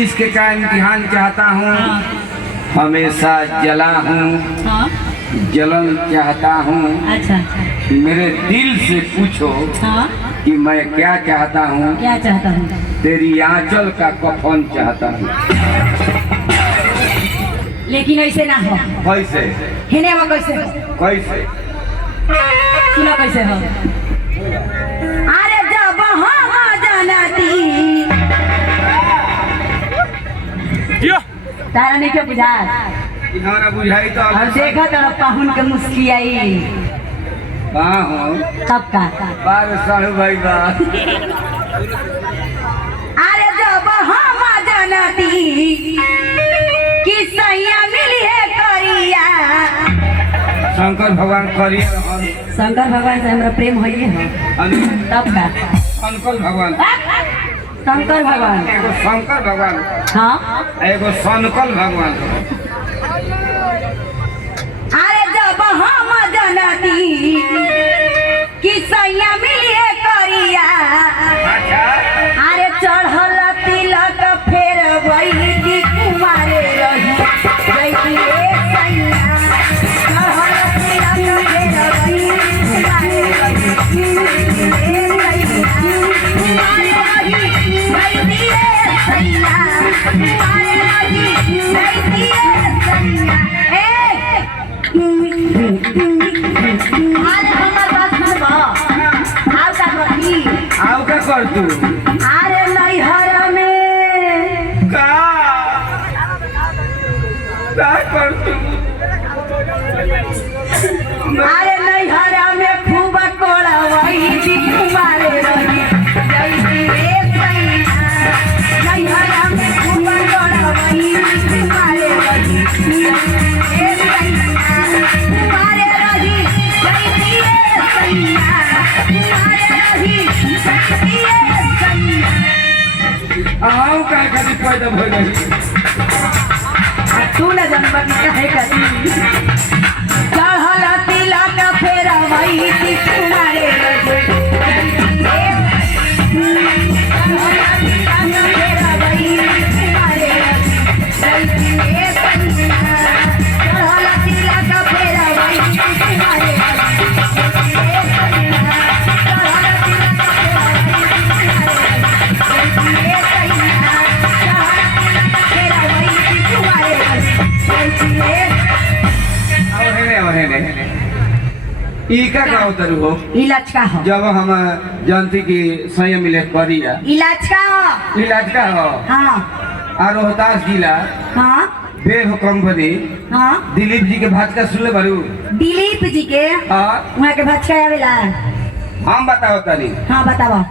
इसके का इम्तिहान चाहता हूँ। हमेशा जला हूँ, जलन चाहता हूँ। अच्छा, मेरे दिल से पूछो कि मैं क्या चाहता हूँ। क्या चाहता हूँ? तेरी आंचल का कफन चाहता हूँ। लेकिन ऐसे ना हो। कैसे? हिने वो कैसे हो? कैसे? सुनो कैसे हो। अरे जब हम जानती तारा नहीं क्यों बुझा? इन्होंने बुझाई तो और देखा तो पाहुन के मुस्कियाई कहाँ हो? तब का बार साढ़ू भाई बात। अरे जब हम जानती कि सैया मिली है करिया। शंकर भगवान करिए। शंकर भगवान से हमरा प्रेम होइए हो तब का शंकर भगवान, शंकर भगवान, एगो शंकर भगवान, हाँ एगो शनकल भगवान। अरे जब हम जानती कि सैया मिलिए करिया। अरे चढ़ल तिलक फेर वही कुमारे रही सैया। चढ़ल तिलक फेर वही कुमारे आओ क्या कर तू? अरे नैहर में क्या कर तू? अरे नैहर में खूब कोड़ा वही कुमारे रही नैहर में खूब कोड़ा वही कुमारे रही कुमारे रही आओ क्या कभी पैदा हो गई? तू न जनबा कहे करी चढ़ल तिलक फेर वही कुमारे इका का उतरू हो? इलाज का हो। जब हम जानती कि संयम मिले करिया इलाज का हो। इलाज का हो। हाँ और रोहतास जिला हाँ बेब कंपनी हाँ दिलीप जी के भात का सुनले बारू? दिलीप जी के हाँ वहाँ के भचका आवेला। हम बताओ तनी। हाँ बताओ।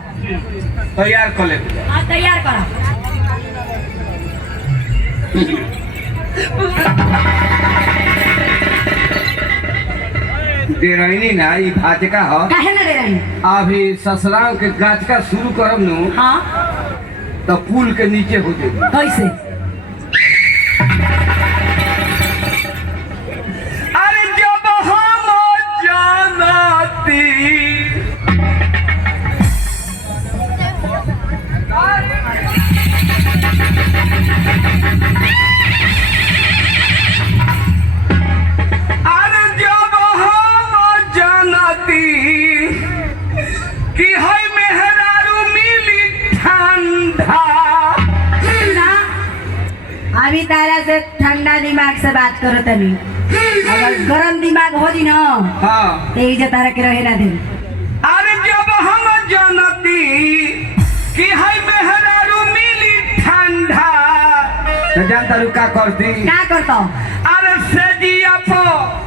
तैयार कर ले। हाँ तैयार करो। दे रही ना ये भात का हो। काहे ना दे रही? अभी ससुराल के गाछ का शुरू करब नु हाँ तो पुल के नीचे हो जाए। कैसे? अरे जब हम जानती कि है मेहरारू मिली ठंडा। अभी तारा से ठंडा दिमाग से बात करो तनी। अगर गरम दिमाग हो जी ना हाँ तो इज्जत तारा के रहे ना दे। अरे जब हम जानती कि है मेहरारू मिली ठंडा तो जानता रू का करती? क्या करता? अरे सजिया पो,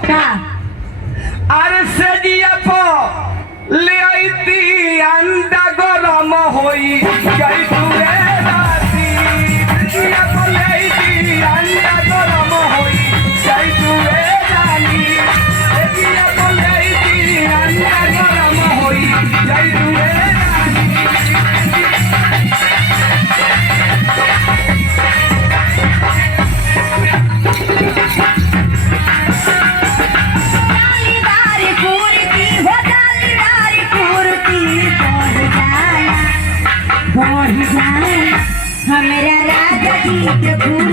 क्या? अरे सजिया पो ले आईती अंडा गरम होई जाई तुए राती। सजिया पो ले आईती अंडा गरम होई जाई तुए रानी। सजिया पो ले आईती अंडा गरम होई जाई तुए बढ़ जाए राजा जी के फूल